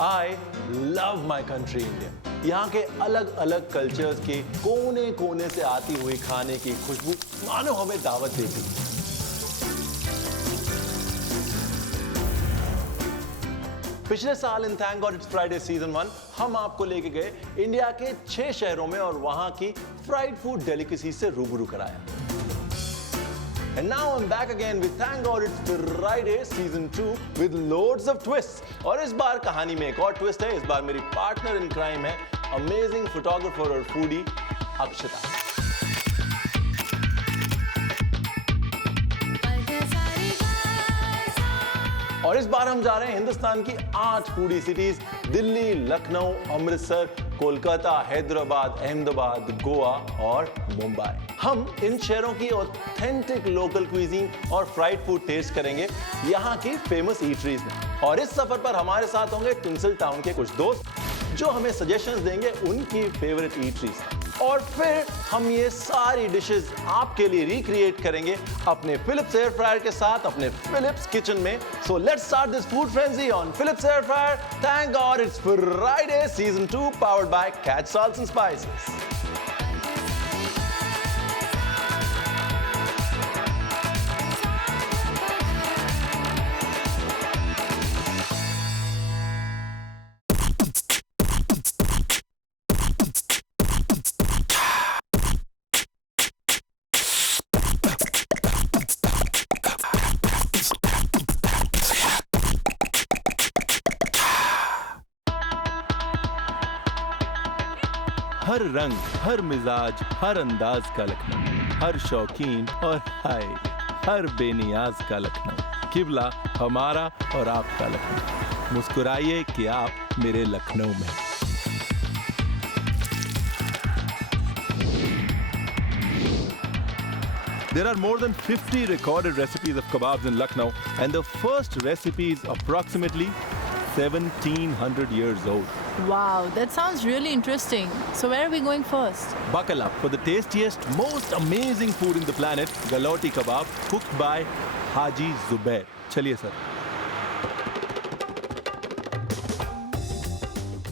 I love my country India. यहाँ के अलग अलग कल्चर्स के कोने कोने से आती हुई खाने की खुशबू मानो हमें दावत देती है। पिछले साल इन thank God it's Friday season 1 हम आपको लेके गए इंडिया के 6 शहरों में और वहां की फ्राइड फूड डेलिकेसी से रूबरू कराया। And now I'm back again with Thank God It's Friday Season 2 with loads of twists. और इस बार कहानी में एक और ट्विस्ट है। इस बार मेरी पार्टनर इन क्राइम है अमेजिंग फोटोग्राफर और फूडी अक्षता। और इस बार हम जा रहे हैं हिंदुस्तान की 8 फूडी सिटीज दिल्ली, लखनऊ, अमृतसर, कोलकाता, हैदराबाद, अहमदाबाद, गोवा और मुंबई। हम इन शहरों की ऑथेंटिक लोकल क्विजीन और फ्राइड फूड टेस्ट करेंगे यहाँ की फेमस ईटरीज में। और इस सफर पर हमारे साथ होंगे टिंसल टाउन के कुछ दोस्त जो हमें सजेशंस देंगे उनकी फेवरेट ईटरीज। और फिर हम ये सारी डिशेस आपके लिए रिक्रिएट करेंगे अपने फिलिप्स एयर फ्रायर के साथ अपने फिलिप्स किचन में। So let's start this food frenzy on Philips air fryer. Thank God it's Friday season 2 powered by Catch salts and spices. हर रंग, हर मिजाज, हर अंदाज का लखनऊ, हर शौकीन और हाय हर बेनियाज का लखनऊ। किबला हमारा और आपका लखनऊ। मुस्कुराइए कि आप मेरे लखनऊ में। There are more than 50 recorded recipes of kebabs in Lucknow, and the first recipe is approximately 1700 years old. Wow, that sounds really interesting. So where are we going first? Buckle up for the tastiest, most amazing food in the planet, Galoti kebab, cooked by Haji Zubair. चलिए sir.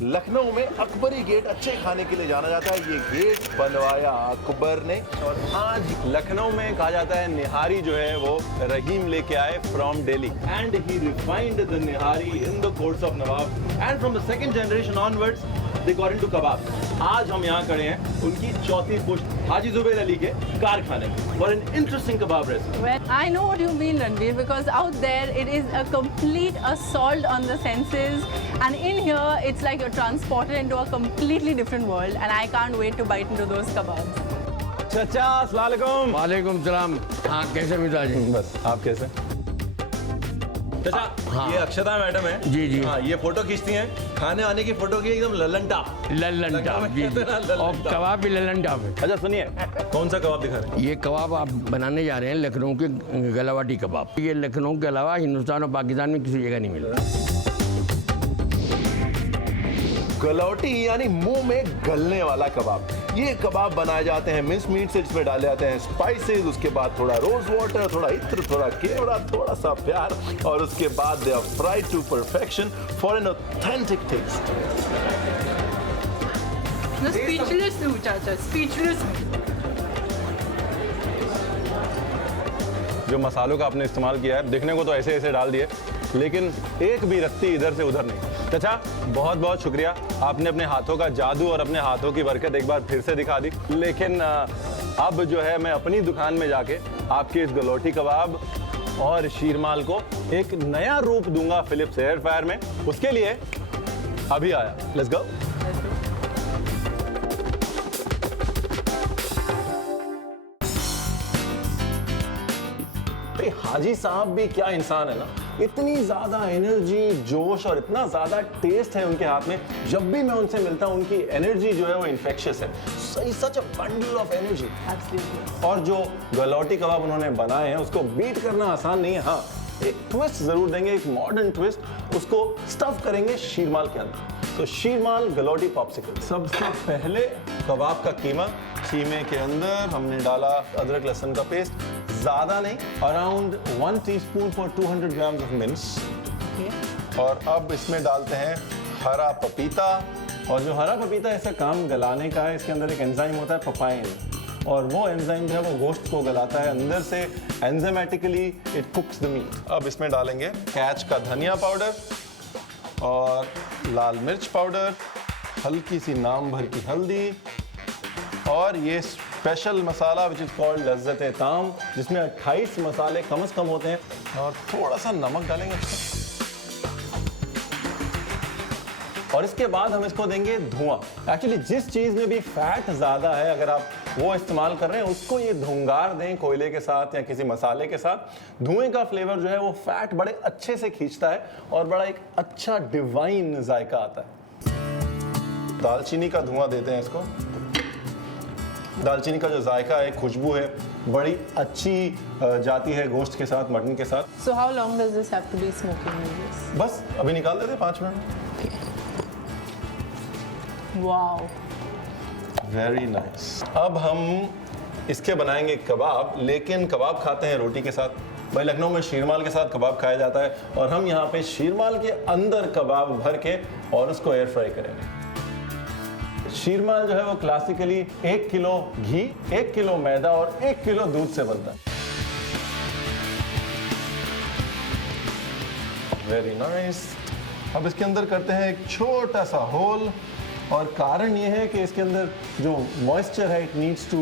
Lucknow में Akbari gate अच्छे खाने के लिए जाना जाता है। ये गेट बनवाया अकबर ने और आज लखनऊ में कहा जाता है निहारी जो है वो रहीम लेके आए from Delhi and he refined the nihari in the course of nawab and from the second generation onwards they got into kebab. आज हम यहाँ खड़े हैं उनकी चौथी पुश्त हाजी जुबैर अली के कारखाने for an interesting kebab recipe. Well, I know what you mean, Ranveer, because out there it is a complete assault on the senses, and in here it's like you're transported into a completely different world, and I can't wait to bite into those kebabs. चाचा अस्सलाम वालेकुम। वालेकुम सलाम। हाँ, कैसे मिजाज है? बस आप कैसे? चाचा हाँ। ये अक्षता मैडम है। जी जी। हाँ, ये फोटो खींचती हैं खाने आने की फोटो की एकदम ललन टाप। लल्लन टाप जी जी। और कबाब भी लल्लन टाप है। अच्छा सुनिए कौन सा कबाब दिखा रहे हैं? ये कबाब आप बनाने जा रहे हैं लखनऊ के गलावाटी कबाब। ये लखनऊ के अलावा हिंदुस्तान और पाकिस्तान में किसी जगह नहीं मिल रहा। गलौटी यानी मुंह में गलने वाला कबाब। ये कबाब बनाए जाते हैं मिंस मीट से, जिसमें डाले जाते हैं स्पाइसेस, उसके बाद थोड़ा रोज वाटर, थोड़ा इत्र, थोड़ा केवड़ा, थोड़ा सा प्यार और उसके बाद they are fried to perfection for an authentic taste. Speechless हूँ चाचा, speechless हूँ। जो मसालों का आपने इस्तेमाल किया है देखने को तो ऐसे ऐसे डाल दिए लेकिन एक भी रत्ती इधर से उधर नहीं। चाचा बहुत बहुत शुक्रिया, आपने अपने हाथों का जादू और अपने हाथों की बरकत एक बार फिर से दिखा दी। लेकिन अब जो है मैं अपनी दुकान में जाके आपके इस गलौटी कबाब और शीरमाल को एक नया रूप दूंगा फिलिप्स एयर फ्रायर में। उसके लिए अभी आया, लेट्स गो। हाजी साहब भी क्या इंसान है ना, इतनी ज्यादा एनर्जी, जोश और इतना ज्यादा टेस्ट है उनके हाथ में। जब भी मैं उनसे मिलता हूँ उनकी एनर्जी जो है वो इन्फेक्शियस है। सच अ बंडल ऑफ एनर्जी। और जो गलौटी कबाब उन्होंने बनाए हैं उसको बीट करना आसान नहीं है। हाँ, एक ट्विस्ट जरूर देंगे, एक मॉडर्न ट्विस्ट। उसको स्टफ करेंगे शीरमाल के अंदर। तो शीरमाल गलौटी पॉप्सिकल। सबसे पहले कबाब का कीमा, कीमे के अंदर हमने डाला अदरक लहसुन का पेस्ट, ज़्यादा नहीं, around 1 teaspoon for 200 grams of mince. और अब इसमें डालते हैं हरा पपीता। और जो हरा पपीता इसका काम गलाने का है, इसके अंदर एक एंजाइम होता है पपाइन, और वो एंजाइम जो है वो गोश्त को गलाता है अंदर से, enzymatically it cooks the meat. अब इसमें डालेंगे कैच का धनिया पाउडर और लाल मिर्च पाउडर, हल्की सी नाम भर की हल्दी, और ये special masala which is called Lazzat Taam, जिसमें 28 मसाले कम से कम होते हैं, और थोड़ा सा नमक डालेंगे। और इसके बाद हम इसको देंगे धुआं। एक्चुअली जिस चीज़ में भी फैट ज़्यादा है, अगर आप वो इस्तेमाल कर रहे हैं, उसको ये धुंगार दें कोयले के साथ या किसी मसाले के साथ। धुएं का फ्लेवर जो है वो फैट बड़े अच्छे से खींचता है और बड़ा एक अच्छा डिवाइन जायका आता है। दालचीनी का धुआं देते हैं इसको। दालचीनी का जो जायका है, खुशबू है, बड़ी अच्छी जाती है गोश्त के साथ, मटन के साथ। So how long does this have to be smoking in this? बस अभी निकाल देते हैं 5 मिनट। Wow. Very nice. अब हम इसके बनाएंगे कबाब, लेकिन कबाब खाते हैं रोटी के साथ। भाई लखनऊ में शीरमाल के साथ कबाब खाया जाता है, और हम यहाँ पे शीरमाल के अंदर कबाब भर के और उसको एयर फ्राई करेंगे। शीरमाल जो है वो क्लासिकली 1 किलो घी, 1 किलो मैदा और 1 किलो दूध से बनता है। Very nice. अब इसके अंदर करते हैं एक छोटा सा होल, और कारण ये है कि इसके अंदर जो मॉइस्चर है इट नीड्स टू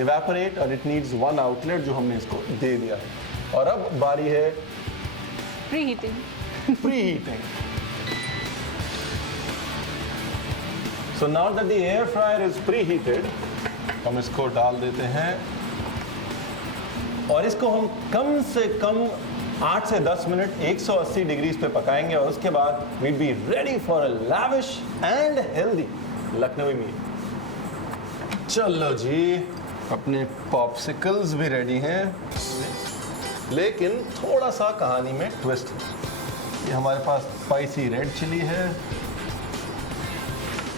इवेपोरेट, और इट नीड्स 1 आउटलेट जो हमने इसको दे दिया है। और अब बारी है Preheating. Preheating. So now that the air fryer is preheated, हम इसको डाल देते हैं, और इसको हम कम से कम 8 से 10 मिनट 180 डिग्रीज पे पकाएंगे, और उसके बाद we'll be ready for a lavish and healthy Lucknowi meal. चलो जी, अपने पॉप्सिकल्स भी रेडी हैं, लेकिन थोड़ा सा कहानी में ट्विस्ट है। ये हमारे पास स्पाइसी रेड चिली है।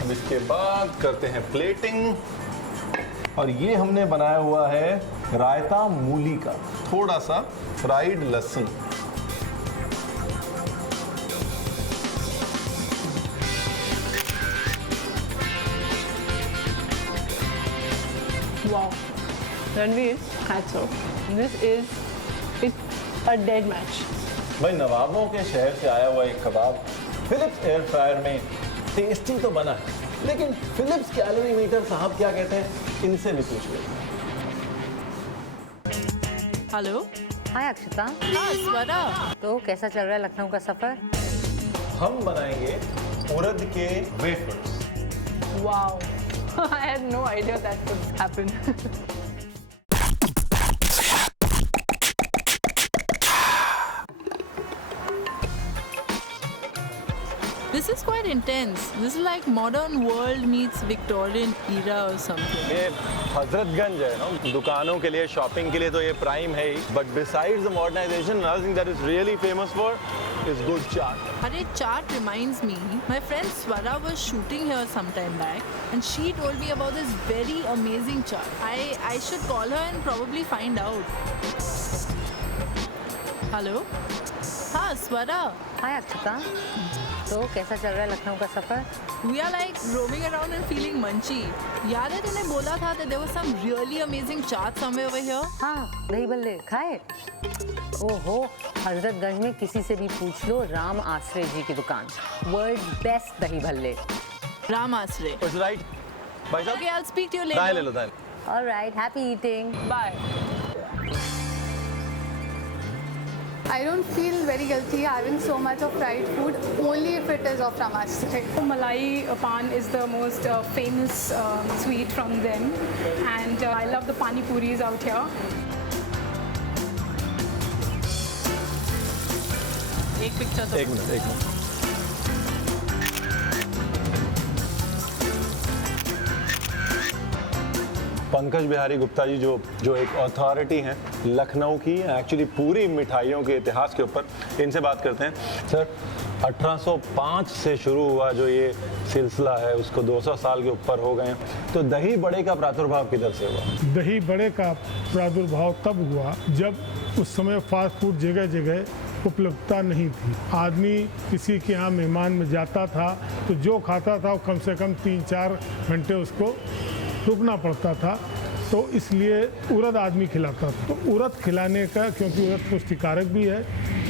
अब इसके बाद करते हैं प्लेटिंग, और ये हमने बनाया हुआ है रायता मूली का, थोड़ा सा फ्राइड लहसुन। Wow. Ranveer, hats off. This is it's a dead match. भाई नवाबों के शहर से आया हुआ एक कबाब फिलिप्स एयर फ्रायर में टेस्टी तो बना है, लेकिन फिलिप्स कैलोरीमीटर साहब क्या कहते हैं, इनसे भी पूछ लो। Hello? हाय अक्षता। हाँ स्वरा। तो कैसा चल रहा है लखनऊ का सफर? हम बनाएंगे उड़द के wafers. Wow. I had no idea that could happen. This is quite intense. This is like modern world meets Victorian era or something. ये हजरतगंज है ना, दुकानों के लिए, शॉपिंग के लिए तो ये प्राइम है ही, but besides the modernisation, another thing that is really famous for is good chaat. Arey, chaat reminds me, my friend Swara was shooting here some time back, and she told me about this very amazing chaat. I should call her and probably find out. Hello? हाँ स्वरा. हाय अक्षता। तो कैसा चल रहा है लखनऊ का सफर? We are like roaming around and feeling munchy. याद है तूने बोला था that there was some really amazing chaat somewhere over here? हाँ, दही भल्ले खाए? ओहो, हजरतगंज में किसी से भी पूछ लो, राम आश्रय जी की दुकान, वर्ल्ड बेस्ट दही भल्ले। Ram Asre. It's right. भाई साहब, Okay, I'll speak to you later. दाएं ले लो, दाएं। Alright, happy eating. Bye. I don't feel very guilty having so much of fried food, only if it is of Ramasri. Malai pan is the most famous sweet from them, and I love the pani puris out here. एक picture तो एक minute. Pankaj Bihari Gupta ji जो एक authority हैं लखनऊ की, actually पूरी मिठाइयों के इतिहास के ऊपर, इनसे बात करते हैं। सर, 1805 से शुरू हुआ जो ये सिलसिला है उसको 200 साल के ऊपर हो गए हैं। तो दही बड़े का प्रादुर्भाव किधर से हुआ? दही बड़े का प्रादुर्भाव तब हुआ जब उस समय फास्ट फूड जगह जगह उपलब्धता नहीं थी। आदमी किसी के यहाँ मेहमान में जाता था तो जो खाता था वो कम से कम 3-4 घंटे उसको रुकना पड़ता था, तो इसलिए उड़द आदमी खिलाता था। तो उड़द खिलाने का, क्योंकि उड़द पुष्टिकारक भी है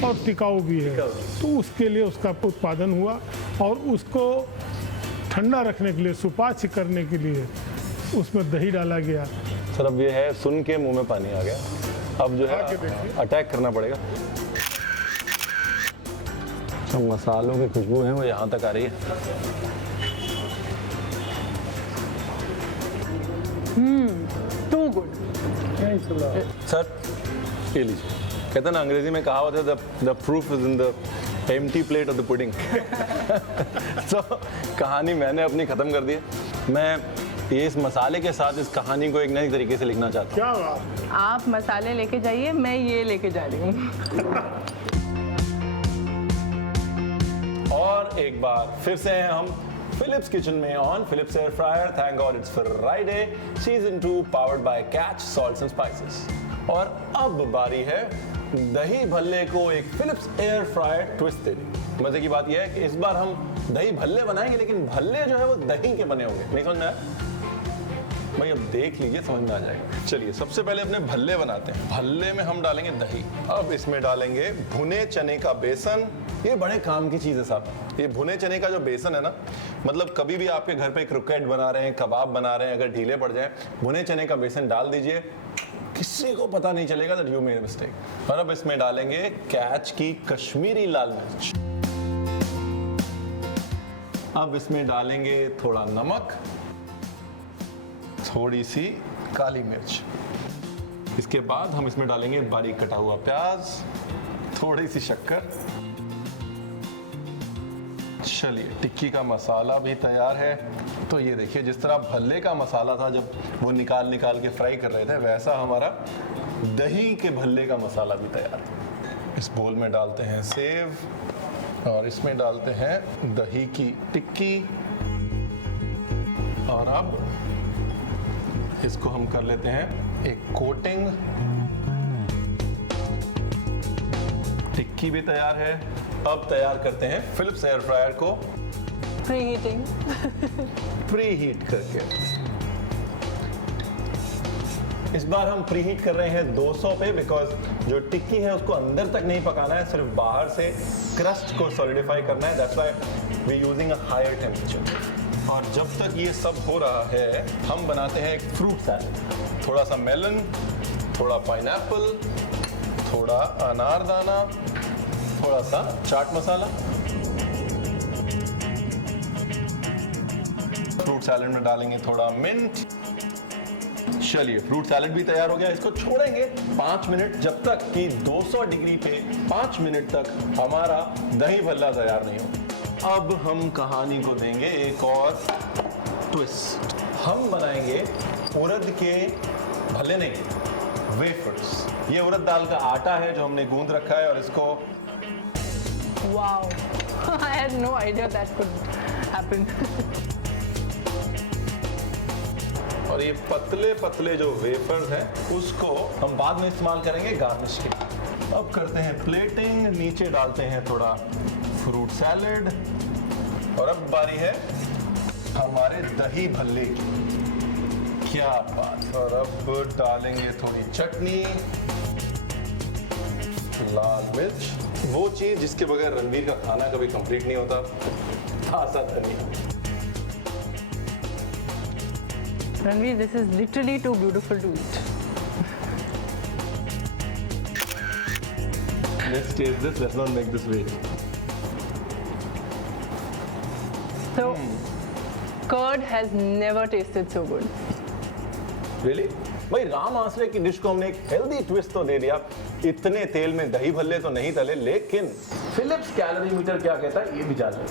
और टिकाऊ भी है, तो उसके लिए उसका उत्पादन हुआ और उसको ठंडा रखने के लिए, सुपाच्य करने के लिए उसमें दही डाला गया। सर अब ये है, सुन के मुंह में पानी आ गया। अब जो है अटैक करना पड़ेगा। जो मसालों की खुशबू है वो यहाँ तक आ रही है। Too good. सर ये लीजिए, कहते हैं ना अंग्रेजी में कहावत है, the proof is in the empty plate of the pudding. तो कहानी मैंने अपनी ख़त्म कर दी है। मैं ये इस मसाले के साथ इस कहानी को एक नई तरीके से लिखना चाहता हूँ। क्या बात? आप मसाले लेके जाइए, मैं ये लेके जा रही हूँ। और एक बार फिर से हैं हम फिलिप्स किचन में on Philips air fryer. Thank God it's Friday, season 2 powered by Catch salts and spices. और अब बारी है दही भल्ले को एक फिलिप्स एयर फ्रायर ट्विस्ट देने। मजे की बात यह है कि इस बार हम दही भल्ले बनाएंगे, लेकिन भल्ले जो है वो दही के बने होंगे। नहीं समझ में आया? भाई अब देख लीजिए, समझ में आ जाएगा। चलिए सबसे पहले अपने भल्ले बनाते हैं। भल्ले में हम डालेंगे दही। अब इसमें डालेंगे भुने चने का बेसन। ये बड़े काम की चीज़ है साहब। ये भुने चने का जो बेसन है ना, मतलब कभी भी आपके घर पे क्रिकेट बना रहे हैं, कबाब बना रहे हैं, अगर ढीले पड़ जाए, भुने चने का बेसन डाल दीजिए, किसी को पता नहीं चलेगा दैट यू मेड मिस्टेक। और अब इसमें डालेंगे कैच की कश्मीरी लाल मिर्च। अब इसमें डालेंगे थोड़ा नमक, थोड़ी सी काली मिर्च। इसके बाद हम इसमें डालेंगे बारीक कटा हुआ प्याज, थोड़ी सी शक्कर। चलिए टिक्की का मसाला भी तैयार है। तो ये देखिए, जिस तरह भल्ले का मसाला था जब वो निकाल के फ्राई कर रहे थे, वैसा हमारा दही के भल्ले का मसाला भी तैयार है। इस बोल में डालते हैं सेव और इसमें डालते हैं दही की टिक्की। और अब इसको हम कर लेते हैं एक कोटिंग। टिक्की भी तैयार है। अब तैयार करते हैं फिलिप्स एयर फ्रायर को प्रीहीटिंग। प्रीहीट करके। इस बार हम प्रीहीट कर रहे हैं 200 पे, बिकॉज जो टिक्की है उसको अंदर तक नहीं पकाना है, सिर्फ बाहर से क्रस्ट को सॉलिडिफाई करना है। That's why we using a higher temperature. और जब तक ये सब हो रहा है, हम बनाते हैं एक फ्रूट सैलेड। थोड़ा सा मेलन, थोड़ा पाइनएप्पल, थोड़ा अनारदाना, थोड़ा सा चाट मसाला। फ्रूट सैलेड में डालेंगे थोड़ा मिंट। चलिए फ्रूट सैलेड भी तैयार हो गया। इसको छोड़ेंगे 5 मिनट, जब तक कि 200 डिग्री पे 5 मिनट तक हमारा दही भल्ला तैयार नहीं हो। अब हम कहानी को देंगे एक और ट्विस्ट। हम बनाएंगे उड़द के भल्ले, नहीं वेफर्स। ये उड़द दाल का आटा है जो हमने गूंद रखा है और इसको Wow. I had no idea that could happen. और ये पतले पतले जो वेफर्स हैं उसको हम बाद में इस्तेमाल करेंगे गार्निश के लिए। अब करते हैं प्लेटिंग। नीचे डालते हैं थोड़ा फ्रूट सैलेड। और अब बारी है हमारे दही भल्ले की। क्या बात। और अब डालेंगे थोड़ी चटनी, लाल मिर्च, वो चीज जिसके बगैर रणवीर का खाना कभी कंप्लीट नहीं होता, ताजा धनिया। Ranveer, this is literally too beautiful to eat. Let's taste this. Let's not make this wait. So, curd has never tasted so good. Really? भाई राम आसरे की डिश को हमने एक हेल्दी ट्विस्ट तो दे दिया। इतने तेल में दही भल्ले तो नहीं तले, लेकिन फिलिप्स कैलोरी मीटर क्या कहता है ये भी जान लें।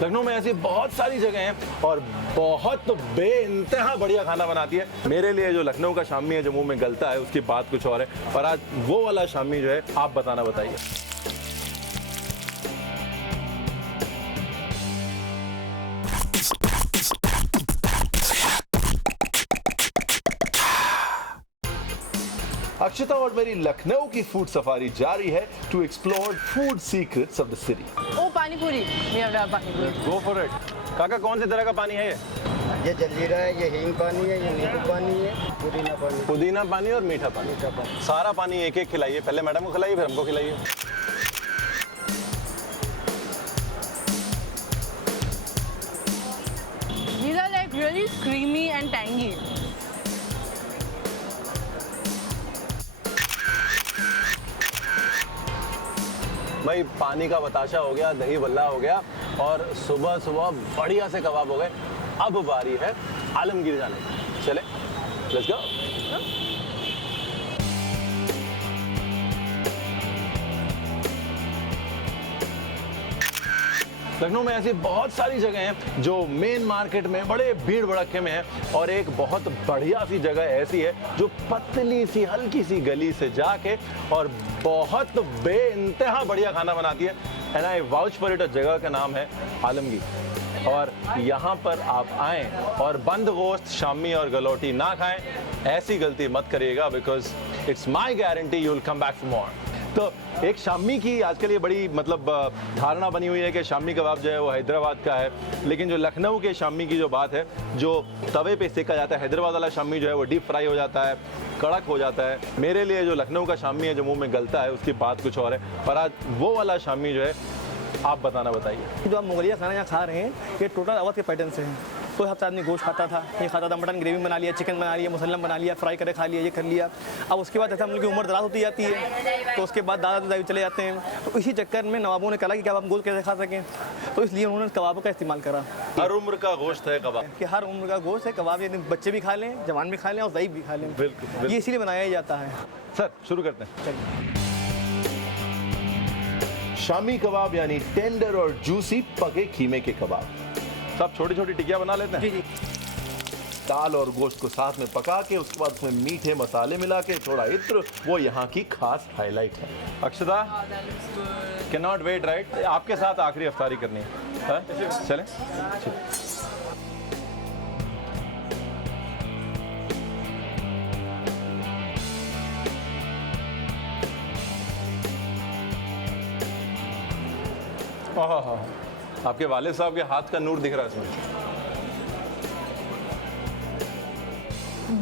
लखनऊ में ऐसी बहुत सारी जगह हैं और बहुत बेइंतहा बढ़िया खाना बनाती है। मेरे लिए जो लखनऊ का शामी है जो मुंह में गलता है उसकी बात कुछ और है, और आज वो वाला शामी जो है आप बताइए। अक्षता और मेरी लखनऊ की फूड सफारी जारी है to explore food secrets of the city. Oh, pani puri. We have to have pani puri. Go for it. काका कौन सी तरह का पानी है ये जलजीरा है, ये हींग पानी है, ये नींबू पानी है, पुदीना पानी। पुदीना पानी और मीठा पानी। सारा पानी एक एक खिलाइए, पहले मैडम को खिलाइए फिर हमको खिलाइए। These are like really creamy and tangy. भाई पानी का बताशा हो गया, दही बल्ला हो गया और सुबह सुबह बढ़िया से कबाब हो गए। अब बारी है आलमगीर जाने की। चले, लेट्स गो। लखनऊ में ऐसी बहुत सारी जगह हैं जो मेन मार्केट में बड़े भीड़ भड़के में है, और एक बहुत बढ़िया सी जगह ऐसी है जो पतली सी हल्की सी गली से जाके और बहुत बेइंतहा बढ़िया खाना बनाती है। And I vouch for it. जगह का नाम है आलमगीर, और यहाँ पर आप आएँ और बंद गोश्त, शामी और गलौटी ना खाएं, ऐसी गलती मत करिएगा, because it's my guarantee you will come back for more. तो एक शामी की आजकल ये बड़ी मतलब धारणा बनी हुई है कि शामी कबाब जो है वो हैदराबाद का है, लेकिन जो लखनऊ के शामी की जो बात है, जो तवे पे सेका जाता है, हैदराबाद वाला शामी जो है वो डीप फ्राई हो जाता है, कड़क हो जाता है। मेरे लिए जो लखनऊ का शामी है जो मुंह में गलता है, उसकी बात कुछ और है। पर आज वो वाला शामी जो है, आप बताइए। जो आप मुगलिया खाना यहाँ खा रहे हैं, ये टोटल अवध के पैटर्न से हैं। कोई हफ्ता आदमी गोश्त खाता था, ये खाता था, मटन ग्रेवी बना लिया, चिकन बना लिया, मुसल्लम बना लिया, फ्राई करके खा लिया, ये कर लिया। अब उसके बाद जैसे हम लोग की उम्र दराज होती जाती है, तो उसके बाद दादा दादी चले जाते हैं। तो इसी चक्कर में नवाबों ने कहा कि क्या हम गोश्त कैसे खा सकें, तो इसलिए उन्होंने कबाब का इस्तेमाल करा। हर उम्र का गोश्त है कबाब, कि हर उम्र का गोश्त है कबाब, ये बच्चे भी खा लें, जवान भी खा लें और ज़ईफ़ भी खा लें। बिल्कुल। ये इसीलिए बनाया जाता है। सर शुरू करते हैं। शामी कबाब यानी टेंडर और जूसी पके खीमे के कबाब। सब छोटी छोटी टिकिया बना लेते हैं। जी। दाल और गोश्त को साथ में पका के उसके बाद उसमें मीठे मसाले मिला के थोड़ा इत्र, वो यहाँ की खास हाईलाइट है। अक्षता, कैन नॉट वेट राइट, आपके साथ आखिरी अफ्तारी करनी है, चलें? आपके वालिद साहब के हाथ का नूर दिख रहा है इसमें।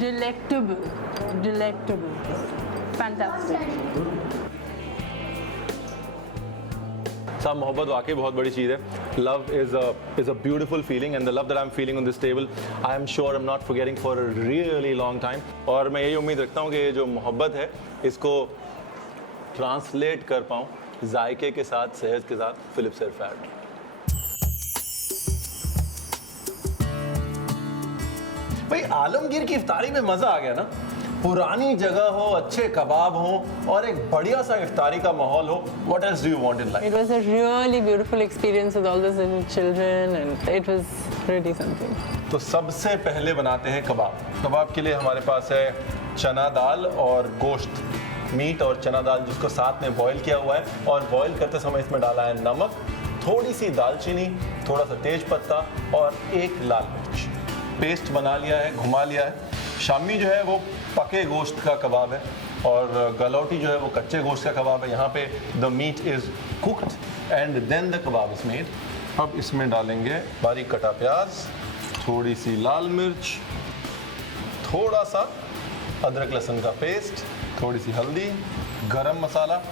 Delectable, delectable, fantastic. साहब मोहब्बत वाकई बहुत बड़ी चीज़ है। Love is a beautiful feeling, and the love that I am feeling on this table, I am sure I am not forgetting for a really long time. और मैं यही उम्मीद रखता हूँ कि ये जो मोहब्बत है, इसको ट्रांसलेट कर पाऊँ जायके के साथ, सेहत के साथ, फिलिप सेरफैट। भाई आलमगीर की इफ्तारी में मजा आ गया ना। पुरानी जगह हो, अच्छे कबाब हो और एक बढ़िया सा इफ्तारी का माहौल हो। What else do you want in life? It was a really beautiful experience with all those little children, and it was really something. तो सबसे पहले बनाते हैं कबाब। कबाब के लिए हमारे पास है चना दाल और गोश्त, मीट और चना दाल जिसको साथ में बॉईल किया हुआ है, और बॉईल करते समय इसमें डाला है नमक, थोड़ी सी दालचीनी, थोड़ा सा तेज पत्ता और एक लाल मिर्च। पेस्ट बना लिया है, घुमा लिया है। शामी जो है वो पके गोश्त का कबाब है, और गलौटी जो है वो कच्चे गोश्त का कबाब है। यहाँ पे the meat is cooked and then the kebab is made. अब इसमें डालेंगे बारीक कटा प्याज, थोड़ी सी लाल मिर्च, थोड़ा सा अदरक लहसुन का पेस्ट, थोड़ी सी हल्दी, गरम मसाला।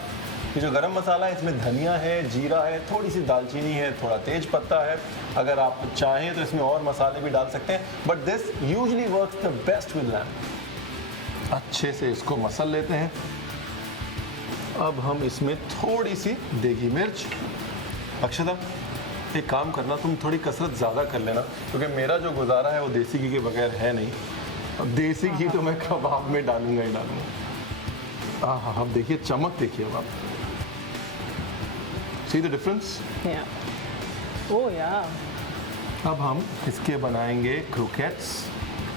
ये जो गरम मसाला है इसमें धनिया है, जीरा है, थोड़ी सी दालचीनी है, थोड़ा तेज पत्ता है। अगर आप चाहें तो इसमें और मसाले भी डाल सकते हैं, but this usually works the best with lamb. अच्छे से इसको मसल लेते हैं। अब हम इसमें थोड़ी सी देगी मिर्च। अक्षता, एक काम करना, तुम थोड़ी कसरत ज़्यादा कर लेना, क्योंकि मेरा जो गुजारा है वो देसी घी के बगैर है नहीं। अब देसी घी तो मैं कबाब में डालूंगा ही डालूंगा। हाँ, अब देखिए चमक, देखिए अब आप। See the difference? Yeah. Oh yeah. अब हम इसके बनाएंगे क्रोकेट्स,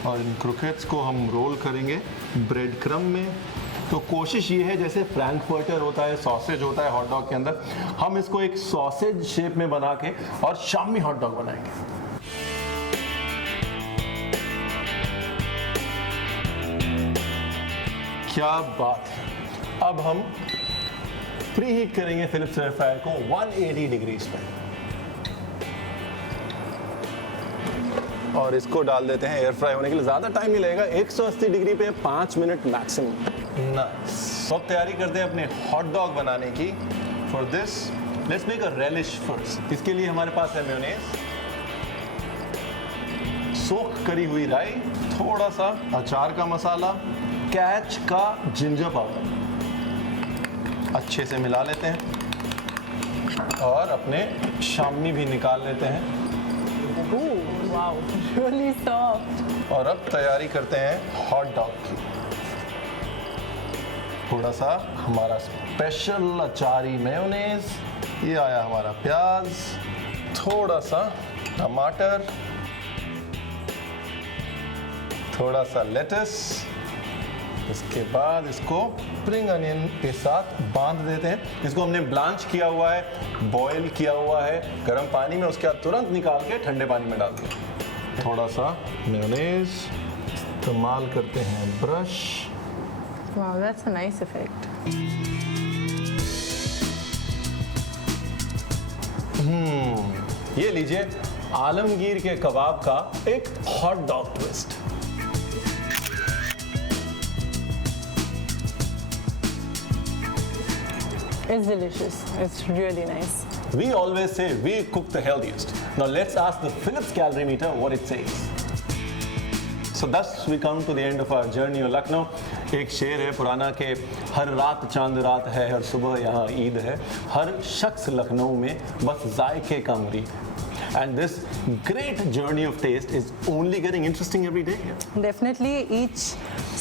और इन क्रोकेट्स को हम रोल करेंगे ब्रेड क्रम में। तो कोशिश ये है, जैसे फ्रैंकफर्टर होता है, सॉसेज होता है हॉट डॉग के अंदर, हम इसको एक सॉसेज शेप में बना के और शामी हॉट डॉग बनाएंगे। क्या बात है। अब हम प्री हीट करेंगे फिलिप्स एयर फ्रायर को 180 डिग्रीज पे और इसको डाल देते हैं एयर फ्राई होने के लिए। ज़्यादा टाइम नहीं लगेगा, 180 डिग्री पे 5 मिनट मैक्सिमम। नाइस। अब तैयारी करते हैं अपने हॉट डॉग बनाने की। For this let's make a relish first. इसके लिए हमारे पास है मेयोनेज, सोख करी हुई राई, थोड़ा सा अचार का मसाला, कैच का जिंजर पाउडर। अच्छे से मिला लेते हैं और अपने शामी भी निकाल लेते हैं। Wow, really soft. और अब तैयारी करते हैं हॉट डॉग की। थोड़ा सा हमारा स्पेशल अचारी मेयोनेज, ये आया हमारा प्याज, थोड़ा सा टमाटर, थोड़ा सा लेटस। इसके बाद इसको स्प्रिंग अनियन के साथ बांध देते हैं। इसको हमने ब्लांच किया हुआ है, बॉईल किया हुआ है गर्म पानी में, उसके बाद तुरंत निकाल के ठंडे पानी में डाल दिया। थोड़ा सा मेयोनेज इस्तेमाल करते हैं, brush. Wow, that's a nice effect. ये लीजिए आलमगीर के कबाब का एक hot dog twist. It's delicious. It's really nice. We always say we cook the healthiest. Now let's ask the Philips calorimeter what it says. So thus we come to the end of our journey of Lucknow. एक शेर है पुराना के हर रात चांद रात है, हर सुबह यहाँ ईद है, हर शख्स लखनऊ में बस जायके का मुरीद है. And this great journey of taste is only getting interesting every day. Definitely, each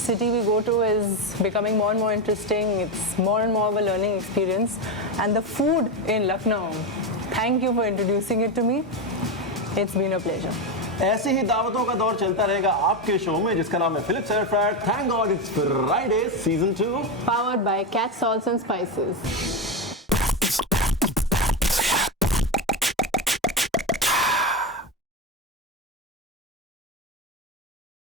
city we go to is becoming more and more interesting. It's more and more of a learning experience. And the food in Lucknow, thank you for introducing it to me. It's been a pleasure. ऐसे ही दावतों का दौर चलता रहेगा आपके show में जिसका नाम है Philips air fryer. Thank God it's Friday, season 2. Powered by Cat Salts and Spices.